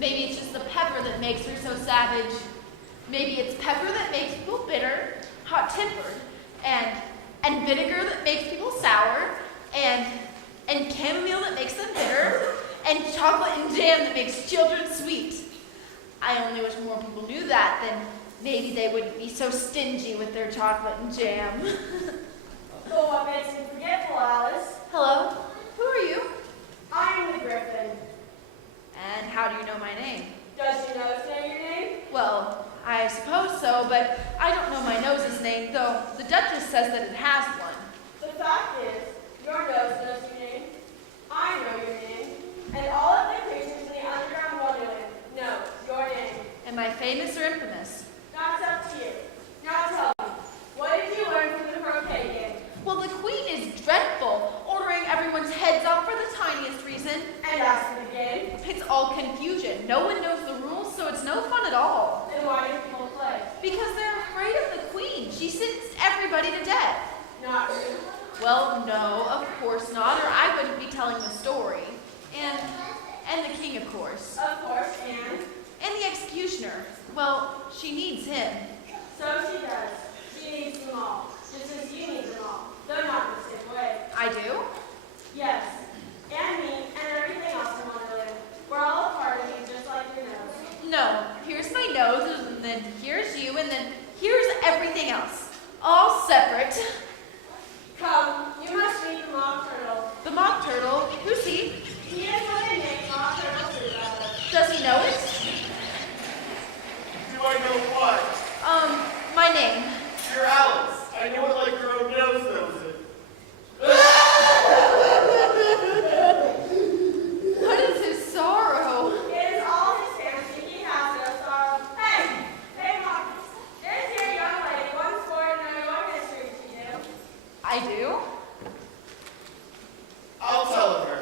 Maybe it's just the pepper that makes her so savage. Maybe it's pepper that makes people bitter, hot-tempered, and vinegar that makes people sour, and chamomile that makes them bitter, and chocolate and jam that makes children sweet. I only wish more people knew that, then maybe they wouldn't be so stingy with their chocolate and jam. Oh, what makes you forgetful, Alice? Hello, who are you? I am the Gryphon. And how do you know my name? Does your nose know your name? Well, I suppose so, but I don't know my nose's name, though the Duchess says that it has one. The fact is, your nose knows your name. I know your name. And all of the creatures in the underground Wonderland know your name. Am I famous or infamous? That's up to you. Now tell me, what did you learn from the croquet game? Well, the Queen is dreadful, ordering everyone's heads off for the tiniest reason. And as for the game? It's all confusion. No one knows the rules, so it's no fun at all. Then why do people play? Because they're afraid of the Queen. She sentenced everybody to death. Not you. Well, no, of course not, or I wouldn't be telling the story. And the King, of course. Of course, and? And the executioner. Well, she needs him. So she does. She needs them all. Just as you need them all. Though not in the same way. I do? Yes. And me, and everything else in Wonderland. We're all a part of you, just like your nose. No, here's my nose, and then here's you, and then here's everything else. All separate. Come, you must meet the Mock Turtle. The Mock Turtle? Who's he? He is what they make Mock Turtle food out of. Does he know it? Do I know what? My name. Dear Alice, I know it like your own nose knows it. What is his sorrow? It is all his fancy. He has no sorrow. Hey, Mock. There's your young lady. Once more to know your history to you. I do? I'll tell her.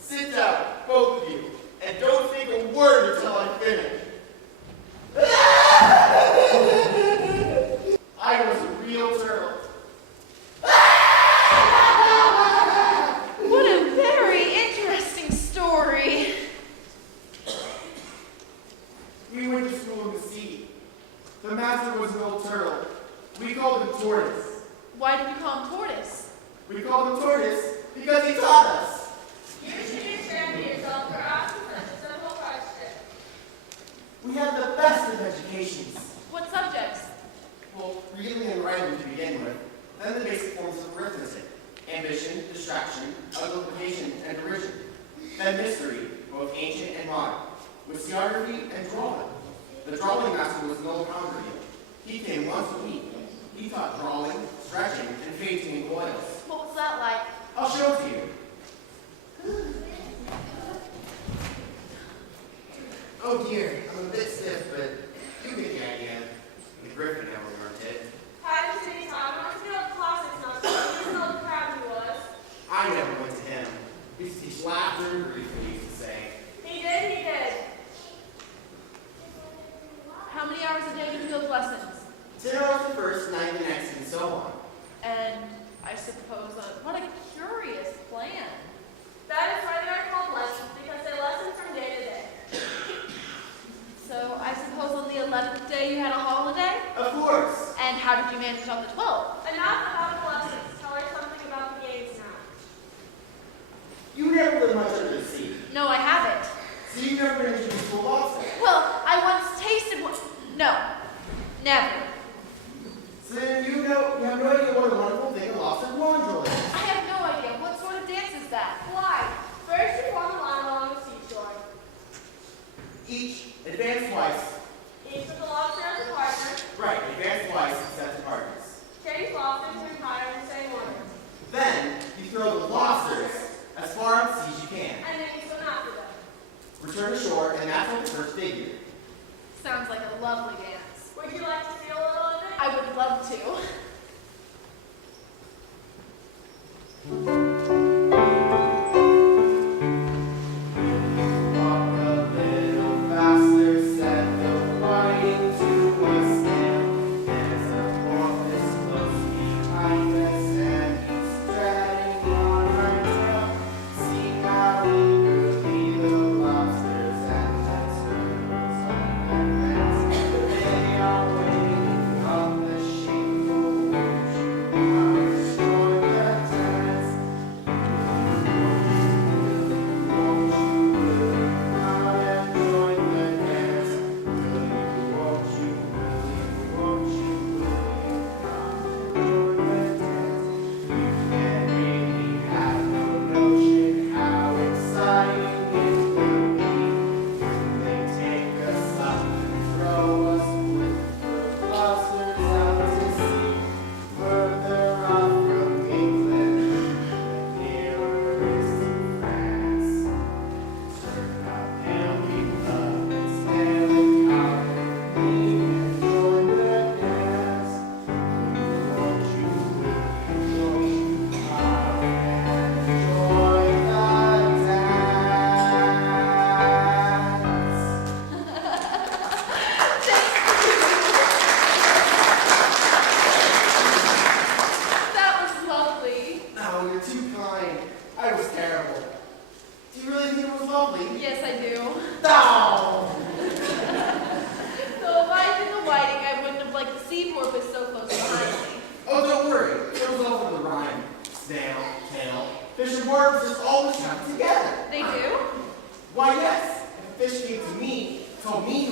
Sit down, both of you, and don't speak a word until I finish. I was a real turtle. What a very interesting story. We went to school in the sea. The master was an old turtle. We called him Tortoise. Why did you call him Tortoise? We called him Tortoise because he taught us. You should be ashamed of yourself for asking such a simple question. We had the best of educations. What subjects? Well, reading and writing to begin with, then the basic forms of arithmetic, ambition, distraction, multiplication, and division, then history, both ancient and modern, with geography and drawing. The drawing master was an old Congregate. He came once a week. He taught drawing, stretching, and painting in oils. What was that like? I'll show it to you. Oh dear, I'm a bit stiff, but you get the idea. The Gryphon never learned it. Hadn't you any time? I was going to classics not so he's an old crab he was. I never went to him. He used to teach laughter and grief, he used to say. He did. How many hours a day do you do those lessons? 10 hours the first, 9 the next, and so on. And I suppose, what a curious plan. That is why they are called lessons, because they lesson from day to day. So I suppose on the 11th day you had a holiday? Of course. And how did you manage on the 12th? Enough about the lessons. Tell her something about the games now. You never lived much under the sea. No, I haven't. So you've never been introduced to a lobster. Well, I once tasted one. No, never. So then you have no idea what a wonderful thing a lobster quadrille is. I have no idea. What sort of dance is that? Why? First you form a line along the seashore. Each, advance twice. Each with the lobster as a partner. Right, advance twice and set the partners. Chase lobsters to retire in the same order. Then, you throw the lobsters as far out to sea as you can. And then you swim after them. Return to shore, and that's like the first figure. Sounds like a lovely dance. Would you like to see a little of it? I would love to.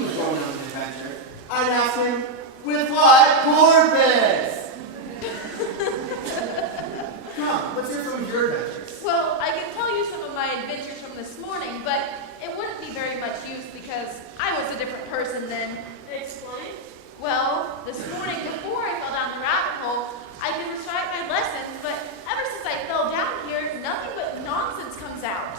was going on an adventure, I'd ask him, with what purpose? Come, let's hear some of your adventures. Well, I can tell you some of my adventures from this morning, but it wouldn't be very much use because I was a different person then. Explain. Well, this morning before I fell down the rabbit hole, I could recite my lessons, but ever since I fell down here, nothing but nonsense comes out.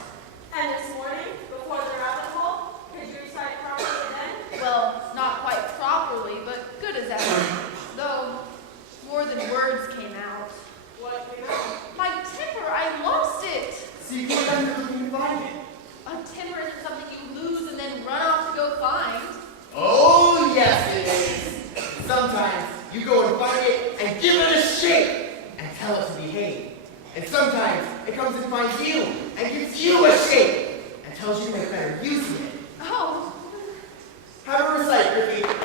And this morning, before the rabbit hole, could you recite properly then? Well, not quite properly, but good as ever. Though more than words came out. What came out? My temper, I lost it. Secret under looking to find it. A temper isn't something you lose and then run off to go find. Oh, yes it is. Sometimes you go and find it and give it a shake and tell it to behave. And sometimes it comes and finds you and gives you a shake and tells you to make better use of it. Oh, Have a recite, Gryphon.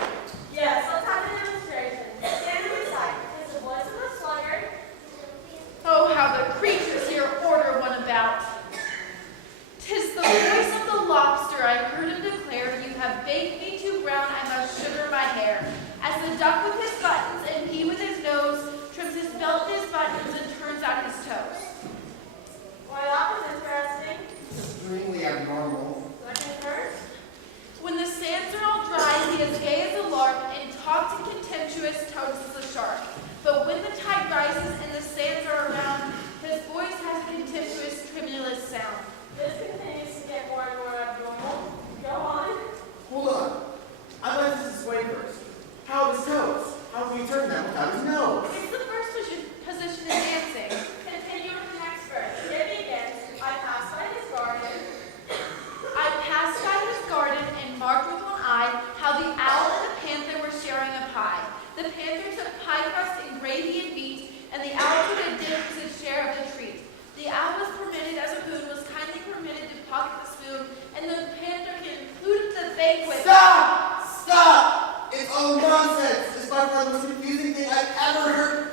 Yes, let's have a demonstration. Stand and recite. It's the voice of the sluggard. oh, how the creatures here order one about. 'Tis the voice of the lobster, I heard him declare, you have baked me too brown, I must sugar my hair. As the duck with his buttons and he with his nose trims his belt with his buttons and turns out his toes. Why, that was interesting. Extremely abnormal. Second verse. When the sands are all dry, he is gay as a lark and talks in contemptuous tones as a shark. But when the tide rises and the sands are around, his voice has a contemptuous, tremulous sound. This continues to get more and more abnormal. Go on. Hold on. I'd like to display first. How are his toes? How can we turn them without his nose? It's the first position in dancing. Continue with the next verse. It begins, I passed by his garden. I passed by his garden and marked with one eye how the owl and the panther were sharing a pie. The panther took pie crust and gravy and meat, and the owl took a dip as his share of the treat. The owl was permitted as a boon, was kindly permitted to pocket the spoon, and the panther concluded the banquet. Stop! Stop! It's all nonsense. It's by far the most confusing thing I've ever heard.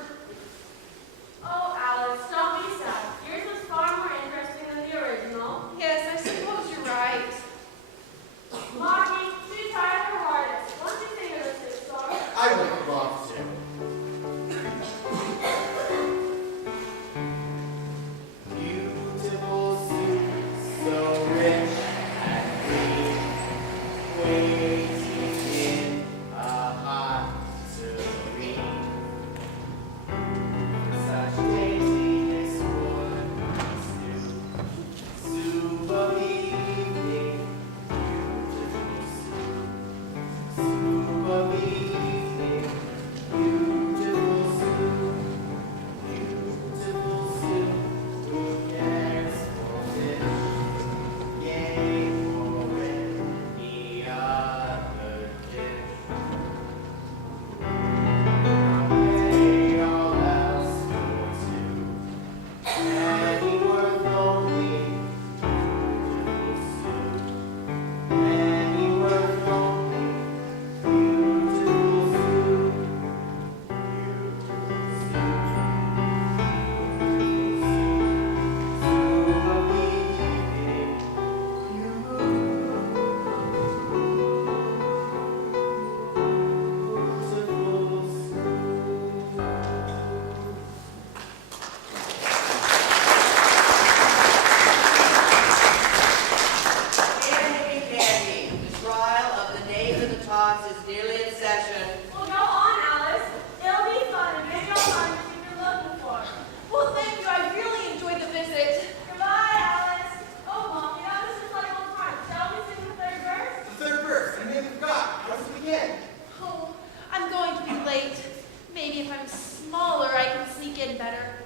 Oh, Alice, don't be sad. Yours was far more interesting than the original. Yes, I suppose you're right. Margie, too tired for artists. Won't you sing us this song? I would love to. Beautiful soup, so rich and green, waiting in a hot tureen. Such tastiness would stew, soup of evening, beautiful soup, soup of evening, beautiful soup, beautiful soup. Who cares for this? Yea, for any other dish. Pay all else for two. Any worth only beautiful soup. Any worth only beautiful soup. Beautiful soup. Candy, candy. The trial of the names of the tots is nearly in session. Well, go on, Alice. It'll be fun and maybe I'll find what you've been looking for. Well, thank you. I really enjoyed the visit. Goodbye, Alice. Oh, Mom, you know this is like old times. Shall we sing the third verse? The third verse, I nearly forgot. How does it begin? Oh, I'm going to be late. Maybe if I'm smaller, I can sneak in better.